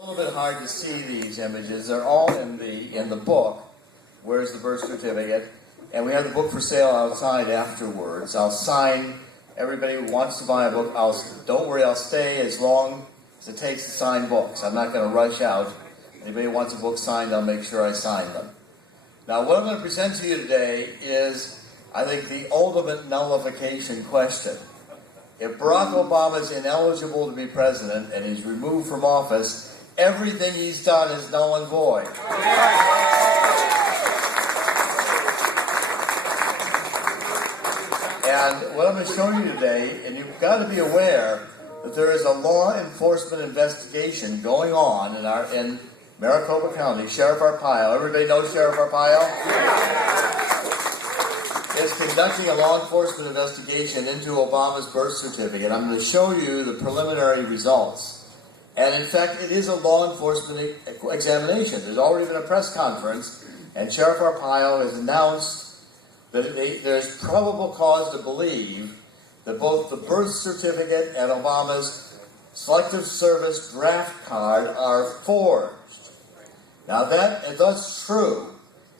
A little bit hard to see these images. They're all in the book. Where's the birth certificate? And we have the book for sale outside afterwards. I'll sign everybody who wants to buy a book. Don't worry, I'll stay as long as it takes to sign books. I'm not going to rush out. Anybody who wants a book signed, I'll make sure I sign them. Now, what I'm going to present to you today is, I think, the ultimate nullification question. If Barack Obama is ineligible to be president and he's removed from office, everything he's done is null and void. And what I'm going to show you today, and you've got to be aware that there is a law enforcement investigation going on in Maricopa County. Sheriff Arpaio, everybody knows Sheriff Arpaio? Is conducting a law enforcement investigation into Obama's birth certificate. I'm going to show you the preliminary results. And in fact, it is a law enforcement examination. There's already been a press conference, and Sheriff Arpaio has announced that there's probable cause to believe that both the birth certificate and Obama's Selective Service draft card are forged. Now if that's true,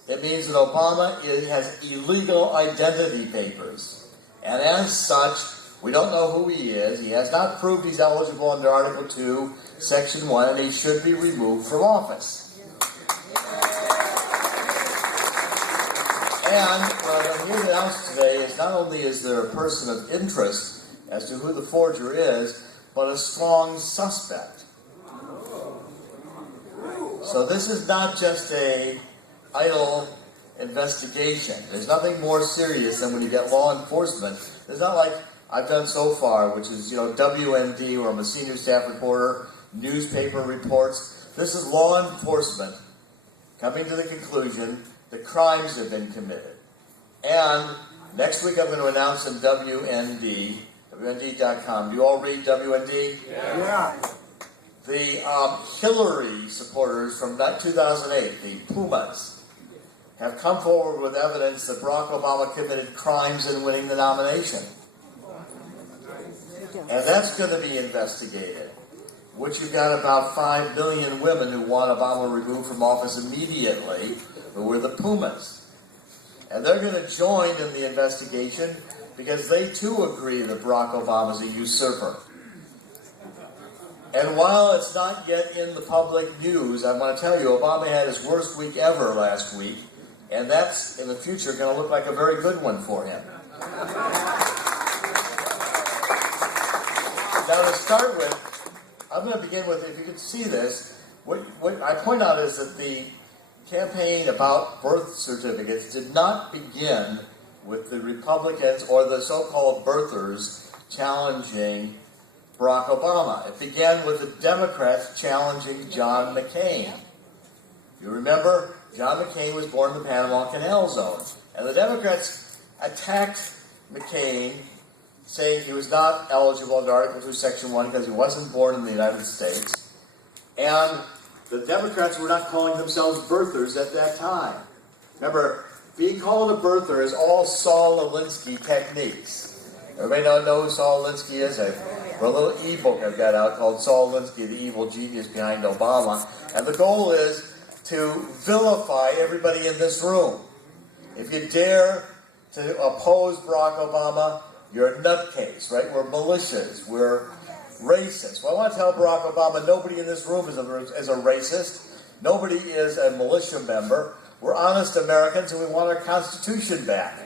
it means that Obama has illegal identity papers. And as such, we don't know who he is. He has not proved he's eligible under Article 2, Section 1, and he should be removed from office. And what I'm here to announce today is not only is there a person of interest as to who the forger is, but a strong suspect. So this is not just an idle investigation. There's nothing more serious than when you get law enforcement. It's not like I've done so far, which is, WND, where I'm a senior staff reporter, newspaper reports. This is law enforcement coming to the conclusion that crimes have been committed. And next week I'm going to announce in WND, WND.com. Do you all read WND? Yeah. The Hillary supporters from 2008, the Pumas, have come forward with evidence that Barack Obama committed crimes in winning the nomination. And that's going to be investigated. Which you've got about 5 million women who want Obama removed from office immediately, who were the Pumas. And they're going to join in the investigation because they too agree that Barack Obama is a usurper. And while it's not yet in the public news, I want to tell you, Obama had his worst week ever last week, and that's, in the future, going to look like a very good one for him. Now, to start with, I'm going to begin with, if you can see this, what I point out is that the campaign about birth certificates did not begin with the Republicans or the so-called birthers challenging Barack Obama. It began with the Democrats challenging John McCain. You remember, John McCain was born in the Panama Canal Zone. And the Democrats attacked McCain, saying he was not eligible under Article 2, Section 1 because he wasn't born in the United States. And the Democrats were not calling themselves birthers at that time. Remember, being called a birther is all Saul Alinsky techniques. Everybody know who Saul Alinsky is? For a little e-book I've got out called Saul Alinsky, the Evil Genius Behind Obama. And the goal is to vilify everybody in this room. If you dare to oppose Barack Obama, you're a nutcase, right? We're militias. We're racist. Well, I want to tell Barack Obama, nobody in this room is a racist. Nobody is a militia member. We're honest Americans, and we want our Constitution back.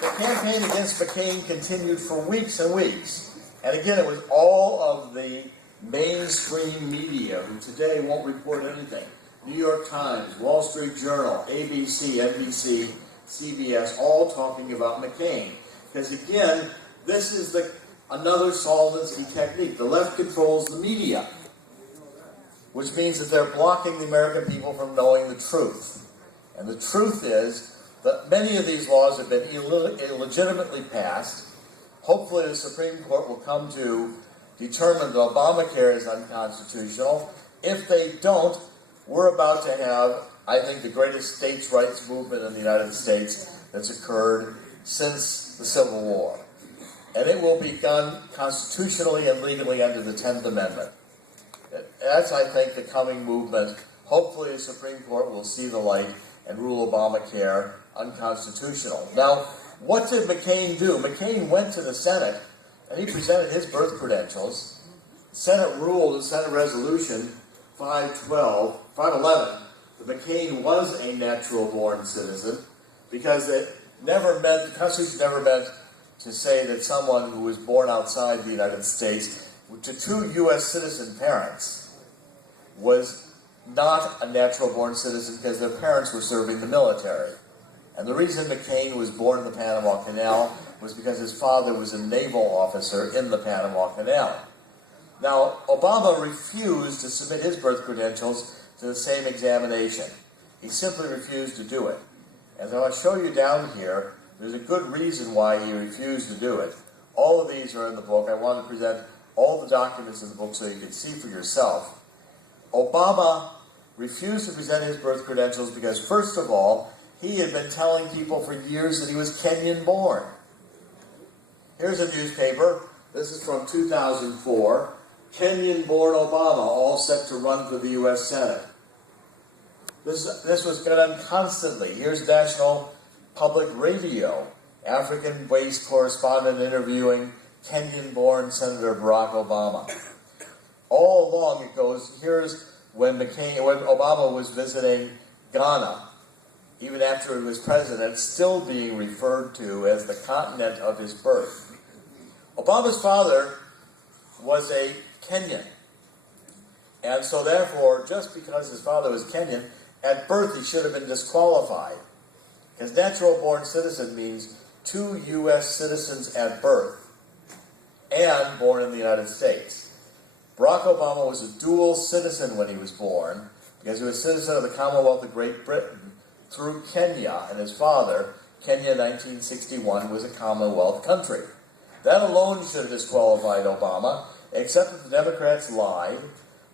The campaign against McCain continued for weeks and weeks. And again, it was all of the mainstream media who today won't report anything. New York Times, Wall Street Journal, ABC, NBC, CBS, all talking about McCain. Because again, this is another Saul Alinsky technique. The left controls the media, which means that they're blocking the American people from knowing the truth. And the truth is that many of these laws have been illegitimately passed. Hopefully the Supreme Court will come to determine that Obamacare is unconstitutional. If they don't, we're about to have, I think, the greatest states' rights movement in the United States that's occurred since the Civil War. and it will be done constitutionally and legally under the 10th Amendment. That's, I think, the coming movement. Hopefully the Supreme Court will see the light and rule Obamacare unconstitutional. Now, what did McCain do? McCain went to the Senate, and he presented his birth credentials. The Senate ruled in Senate Resolution 511 that McCain was a natural-born citizen, because the Constitution never meant to say that someone who was born outside the United States to two U.S. citizen parents was not a natural-born citizen because their parents were serving the military. And the reason McCain was born in the Panama Canal was because his father was a naval officer in the Panama Canal. Now, Obama refused to submit his birth credentials to the same examination. He simply refused to do it. As I want to show you down here, there's a good reason why he refused to do it. All of these are in the book. I want to present all the documents in the book so you can see for yourself. Obama refused to present his birth credentials because, first of all, he had been telling people for years that he was Kenyan-born. Here's a newspaper. This is from 2004. Kenyan-born Obama, all set to run for the U.S. Senate. This was done constantly. Here's National Public Radio. African-based correspondent interviewing Kenyan-born Senator Barack Obama. All along it goes, here's when Obama was visiting Ghana, even after he was president, still being referred to as the continent of his birth. Obama's father was a Kenyan. And so therefore, just because his father was Kenyan, at birth he should have been disqualified. Because natural-born citizen means two U.S. citizens at birth and born in the United States. Barack Obama was a dual citizen when he was born, because he was a citizen of the Commonwealth of Great Britain through Kenya, and his father, Kenya 1961, was a Commonwealth country. That alone should have disqualified Obama, except that the Democrats lied.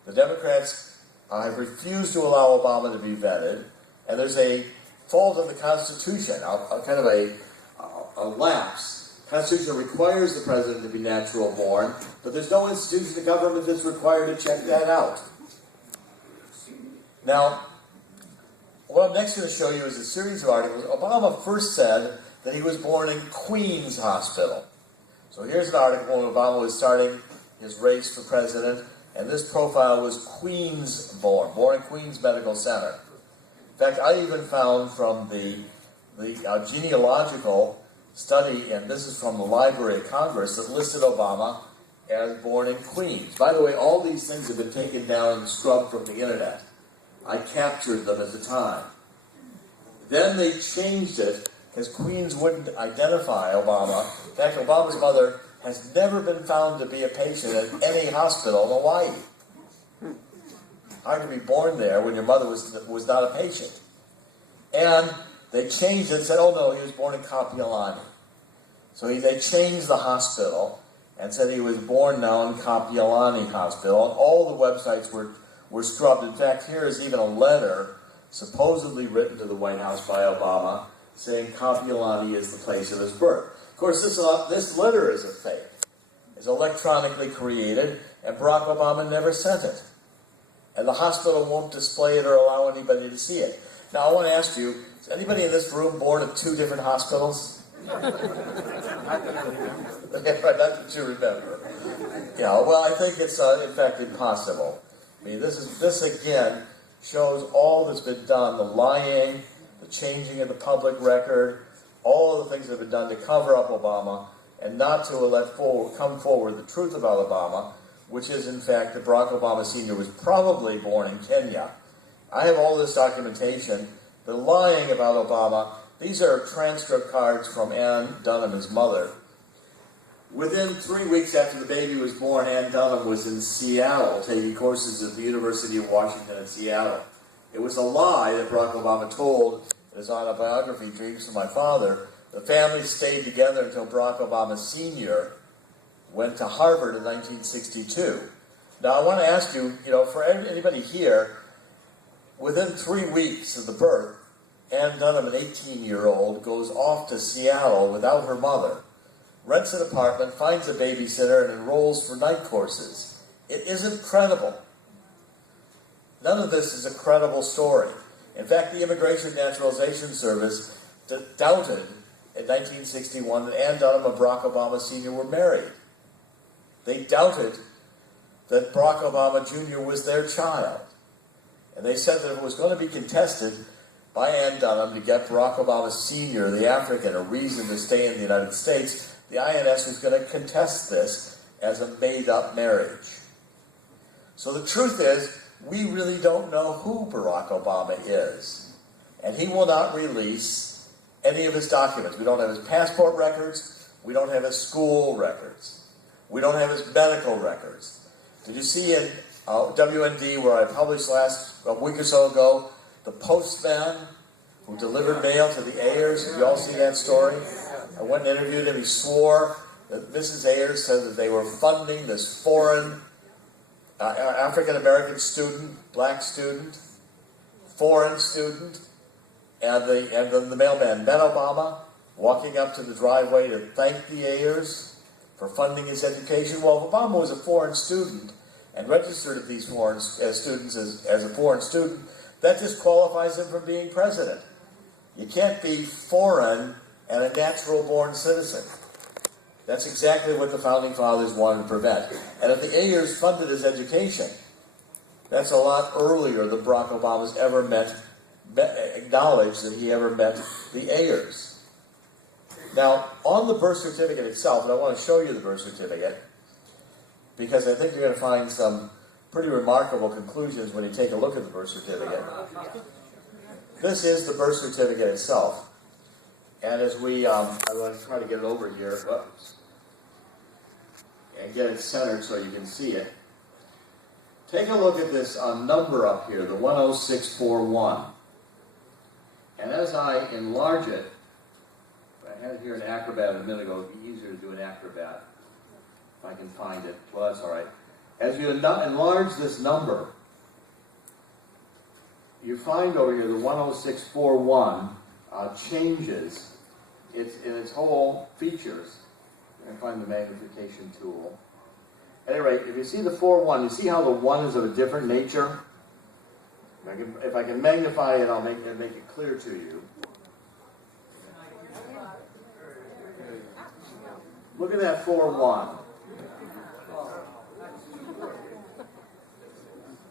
The Democrats have refused to allow Obama to be vetted, and there's a fault in the Constitution, kind of a lapse. The Constitution requires the president to be natural-born, but there's no institution of government that's required to check that out. Now, what I'm next going to show you is a series of articles. Obama first said that he was born in Queens Hospital. So here's an article when Obama was starting his race for president, and this profile was Queens-born, born in Queens Medical Center. In fact, I even found from the genealogical study, and this is from the Library of Congress, that listed Obama as born in Queens. By the way, all these things have been taken down and scrubbed from the internet. I captured them at the time. Then they changed it because Queens wouldn't identify Obama. In fact, Obama's mother has never been found to be a patient at any hospital in Hawaii. Hard to be born there when your mother was not a patient. And they changed it and said, oh no, he was born in Kapiolani. So they changed the hospital and said he was born now in Kapiolani Hospital. And all the websites were scrubbed. In fact, here is even a letter supposedly written to the White House by Obama saying Kapiolani is the place of his birth. Of course, this letter is a fake. It's electronically created, and Barack Obama never sent it. And the hospital won't display it or allow anybody to see it. Now, I want to ask you, is anybody in this room born at two different hospitals? Okay, right, that's what you remember. Yeah, well, I think it's, in fact, impossible. I mean, this again shows all that's been done, the lying, the changing of the public record, all of the things that have been done to cover up Obama and not to come forward the truth about Obama, which is, in fact, that Barack Obama Sr. was probably born in Kenya. I have all this documentation. The lying about Obama, these are transcript cards from Ann Dunham, his mother. Within 3 weeks after the baby was born, Ann Dunham was in Seattle taking courses at the University of Washington in Seattle. It was a lie that Barack Obama told in his autobiography, Dreams from My Father. The family stayed together until Barack Obama Sr. went to Harvard in 1962. Now, I want to ask you, for anybody here, within 3 weeks of the birth, Ann Dunham, an 18-year-old, goes off to Seattle without her mother. rents an apartment, finds a babysitter, and enrolls for night courses. It isn't credible. None of this is a credible story. In fact, the Immigration and Naturalization Service doubted in 1961 that Ann Dunham and Barack Obama Sr. were married. They doubted that Barack Obama Jr. was their child. And they said that if it was going to be contested by Ann Dunham to get Barack Obama Sr., the African, a reason to stay in the United States, the INS was going to contest this as a made-up marriage. So the truth is, we really don't know who Barack Obama is. And he will not release any of his documents. We don't have his passport records. We don't have his school records. We don't have his medical records. Did you see in WND, where I published a week or so ago, the postman who delivered mail to the Ayers? Did you all see that story? I went and interviewed him. He swore that Mrs. Ayers said that they were funding this foreign African-American student, black student, foreign student, and then the mailman met Obama, walking up to the driveway to thank the Ayers for funding his education. Well, if Obama was a foreign student and registered at these foreign students as a foreign student, that disqualifies him from being president. You can't be foreign and a natural-born citizen. That's exactly what the Founding Fathers wanted to prevent. And if the Ayers funded his education, that's a lot earlier than Barack Obama's ever acknowledged that he ever met the Ayers. Now, on the birth certificate itself, and I want to show you the birth certificate, because I think you're going to find some pretty remarkable conclusions when you take a look at the birth certificate. This is the birth certificate itself. And as I'm going to try to get it over here, and get it centered so you can see it. Take a look at this number up here, the 10641. And as I enlarge it, I had here an Acrobat a minute ago. It would be easier to do an Acrobat if I can find it. Well, that's all right. As you enlarge this number, you find over here the 10641 changes in its whole features. I'm going to find the magnification tool. At any rate, if you see the 4-1, you see how the 1 is of a different nature? If I can magnify it, I'll make it clear to you. Look at that 4-1.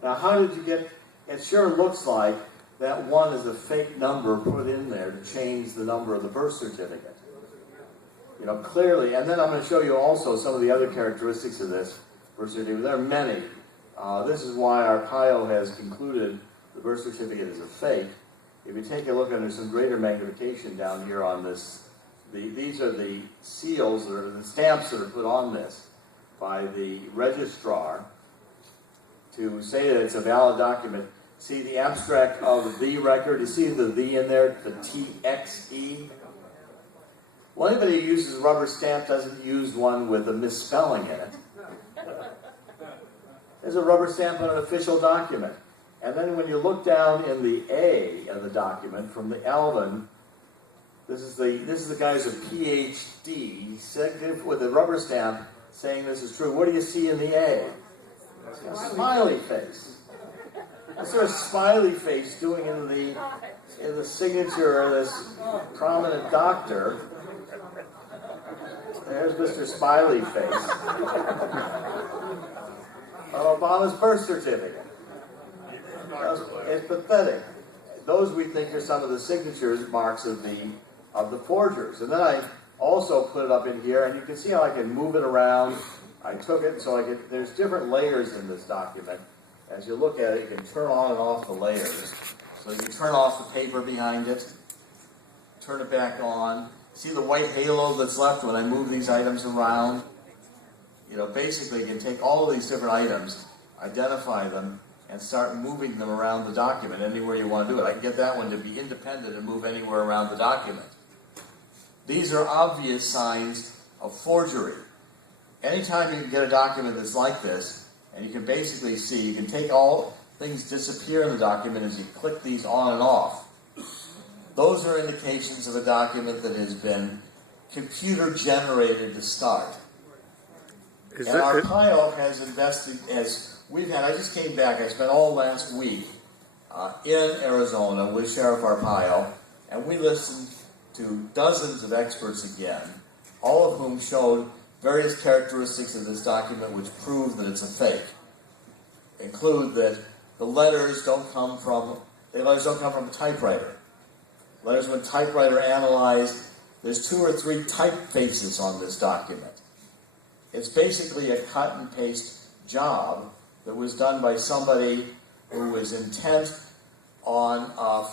Now, how did you get... It sure looks like that 1 is a fake number put in there to change the number of the birth certificate. You know, clearly, and then I'm going to show you also some of the other characteristics of this birth certificate. There are many. This is why Arpaio has concluded the birth certificate is a fake. If you take a look under some greater magnification down here on this, these are the seals or the stamps that are put on this by the registrar to say that it's a valid document. See the abstract of the record? You see the "the" in there, the TXE? Well, anybody who uses a rubber stamp doesn't use one with a misspelling in it. There's a rubber stamp on an official document. And then when you look down in the A of the document from the Alvin, this is the guy who's a PhD with a rubber stamp saying this is true. What do you see in the A? A smiley face. What's there a smiley face doing in the signature of this prominent doctor? There's Mr. Smiley Face on Obama's birth certificate. It's pathetic. Those we think are some of the signatures marks of the forgers. And then I also put it up in here, and you can see how I can move it around. I took it so there's different layers in this document. As you look at it, you can turn on and off the layers. So you can turn off the paper behind it, turn it back on. See the white halo that's left when I move these items around? You know, basically you can take all of these different items, identify them, and start moving them around the document anywhere you want to do it. I can get that one to be independent and move anywhere around the document. These are obvious signs of forgery. Anytime you can get a document that's like this, and you can basically see, you can take all things disappear in the document as you click these on and off. Those are indications of a document that has been computer generated to start. And Arpaio has invested, as we've had, I just came back, I spent all last week in Arizona with Sheriff Arpaio, and we listened to dozens of experts again, all of whom showed various characteristics of this document which prove that it's a fake. Include that the letters don't come from a typewriter. Letters when typewriter analyzed, there's 2 or 3 typefaces on this document. It's basically a cut and paste job that was done by somebody who was intent on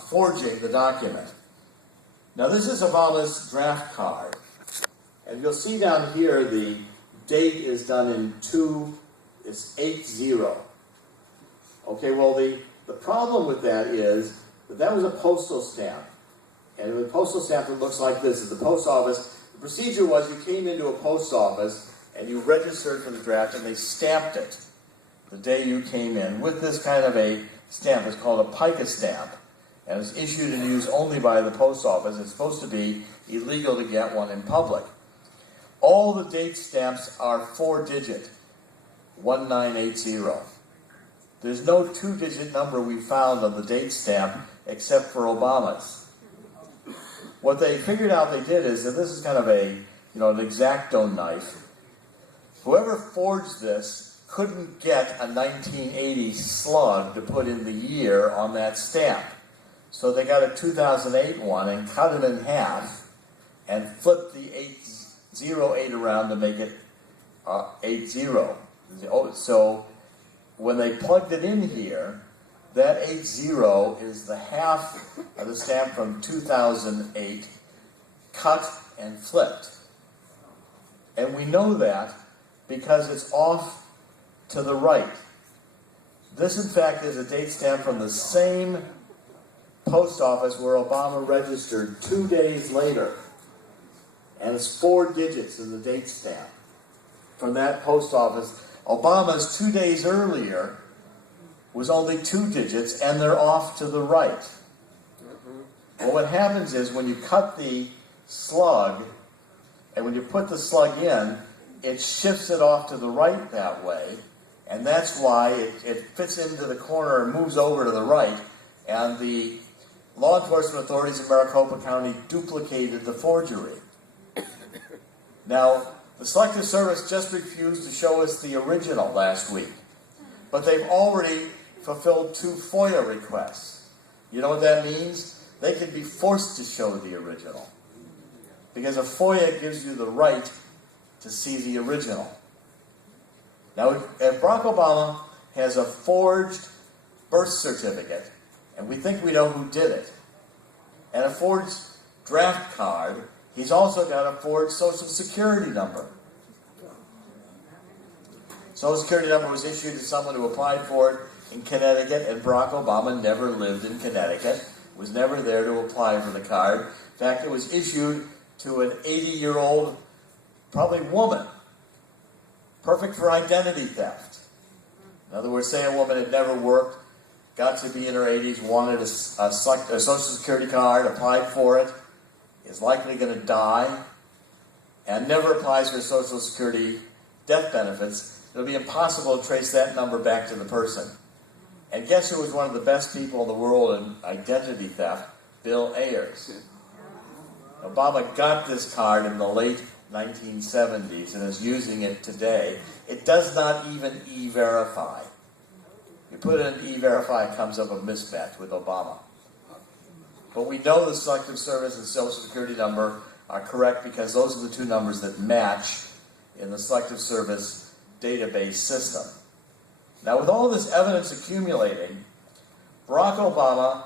forging the document. Now this is Obama's draft card. And you'll see down here the date is done in it's 8-0. Okay, well the problem with that is that was a postal stamp. And with a postal stamp that looks like this, at the post office, the procedure was you came into a post office and you registered for the draft and they stamped it the day you came in with this kind of a stamp. It's called a pica stamp. And it's issued and used only by the post office. It's supposed to be illegal to get one in public. All the date stamps are 4-digit, 1980. There's no 2-digit number we found on the date stamp except for Obama's. What they figured out they did is, and this is kind of an X-Acto knife, whoever forged this couldn't get a 1980 slug to put in the year on that stamp. So they got a 2008 one and cut it in half and flipped the 808 around to make it 80. So when they plugged it in here, that 80 is the half of the stamp from 2008 cut and flipped. And we know that because it's off to the right. This, in fact, is a date stamp from the same post office where Obama registered 2 days later. And it's 4 digits in the date stamp from that post office. Obama's 2 days earlier was only 2 digits, and they're off to the right. Well, what happens is when you cut the slug, and when you put the slug in, it shifts it off to the right that way, and that's why it fits into the corner and moves over to the right, and the law enforcement authorities in Maricopa County duplicated the forgery. Now, the Selective Service just refused to show us the original last week, but they've already fulfilled 2 FOIA requests. You know what that means? They can be forced to show the original, because a FOIA gives you the right to see the original. Now, if Barack Obama has a forged birth certificate, and we think we know who did it, and a forged draft card, he's also got a forged Social Security number. Social Security number was issued to someone who applied for it in Connecticut, and Barack Obama never lived in Connecticut, was never there to apply for the card. In fact, it was issued to an 80-year-old, probably woman, perfect for identity theft. In other words, say a woman had never worked, got to be in her 80s, wanted a Social Security card, applied for it, is likely going to die, and never applies for Social Security death benefits. It'll be impossible to trace that number back to the person. And guess who was one of the best people in the world in identity theft? Bill Ayers. Obama got this card in the late 1970s and is using it today. It does not even e-verify. You put in e-verify, it comes up a mismatch with Obama. But we know the Selective Service and Social Security number are correct because those are the 2 numbers that match in the Selective Service database system. Now, with all this evidence accumulating, Barack Obama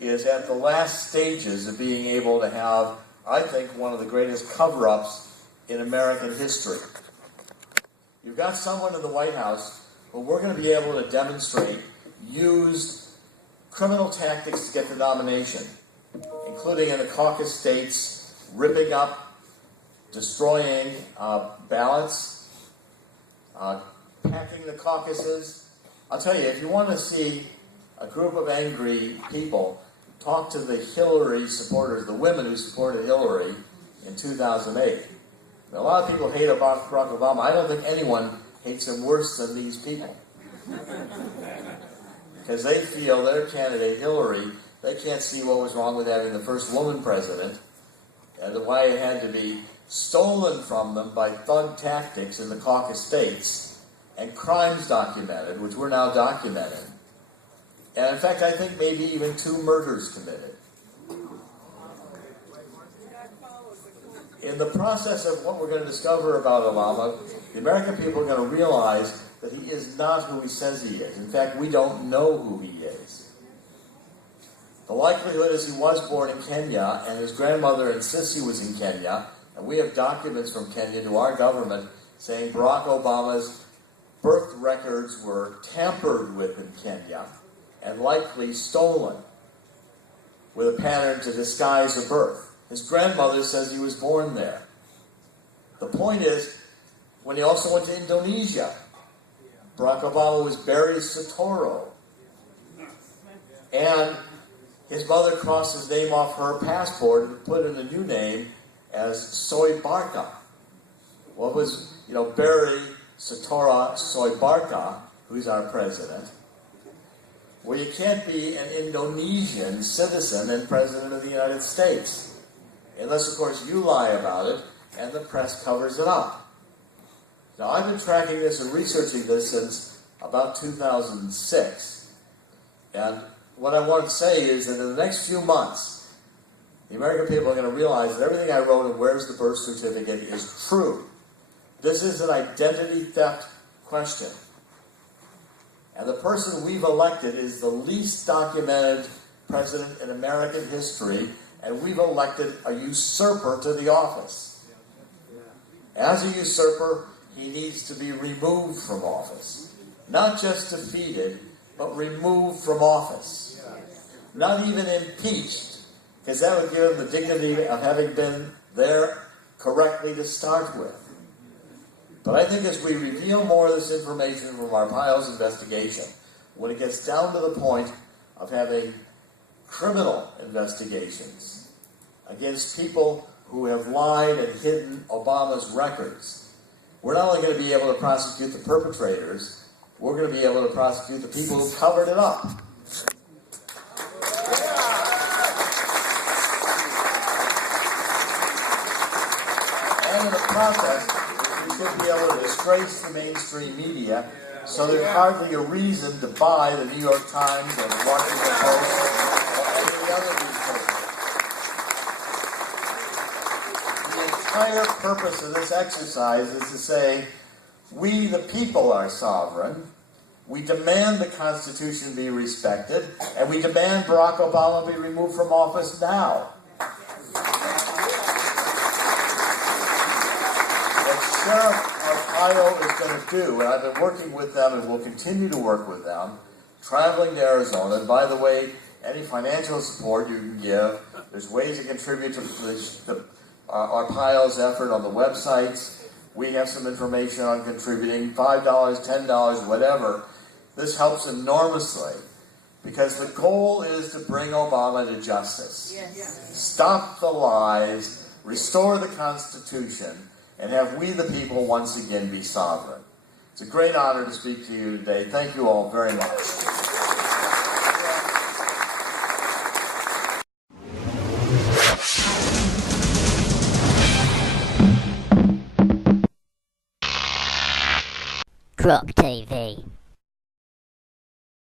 is at the last stages of being able to have, I think, one of the greatest cover-ups in American history. You've got someone in the White House who we're going to be able to demonstrate used criminal tactics to get the nomination, including in the caucus states, ripping up, destroying ballots, packing the caucuses. I'll tell you, if you want to see a group of angry people, talk to the Hillary supporters, the women who supported Hillary in 2008. Now, a lot of people hate Barack Obama. I don't think anyone hates him worse than these people. Because they feel their candidate, Hillary, they can't see what was wrong with having the first woman president, and why it had to be stolen from them by thug tactics in the caucus states, and crimes documented, which we're now documenting. And in fact, I think maybe even 2 murders committed. In the process of what we're going to discover about Obama, the American people are going to realize that he is not who he says he is. In fact, we don't know who he is. The likelihood is he was born in Kenya, and his grandmother insists he was in Kenya, and we have documents from Kenya to our government saying Barack Obama's birth records were tampered with in Kenya and likely stolen with a pattern to disguise a birth. His grandmother says he was born there. The point is, when he also went to Indonesia, Barack Obama was Barry Soetoro. And his mother crossed his name off her passport and put in a new name as Soebarka. What was, Barry Soetoro Soebarka, who's our president. Well, you can't be an Indonesian citizen and president of the United States. Unless, of course, you lie about it and the press covers it up. Now, I've been tracking this and researching this since about 2006. And what I want to say is that in the next few months, the American people are going to realize that everything I wrote in Where's the Birth Certificate is true. This is an identity theft question. And the person we've elected is the least documented president in American history, and we've elected a usurper to the office. As a usurper, he needs to be removed from office. Not just defeated, but removed from office. Not even impeached, because that would give him the dignity of having been there correctly to start with. But I think as we reveal more of this information from Arpaio's investigation, when it gets down to the point of having criminal investigations against people who have lied and hidden Obama's records, we're not only going to be able to prosecute the perpetrators, we're going to be able to prosecute the people who covered it up. And in the process, we should be able to disgrace the mainstream media, so there's hardly a reason to buy the New York Times or the Washington Post or any of the other newspapers. The entire purpose of this exercise is to say, we the people are sovereign, we demand the Constitution be respected, and we demand Barack Obama be removed from office now. What Sheriff Arpaio is going to do, and I've been working with them and will continue to work with them, traveling to Arizona, and by the way, any financial support you can give, there's ways to contribute to Arpaio's effort on the websites. We have some information on contributing, $5, $10, whatever. This helps enormously, because the goal is to bring Obama to justice. Yes. Stop the lies, restore the Constitution, and have we the people once again be sovereign. It's a great honor to speak to you today. Thank you all very much. Crop TV.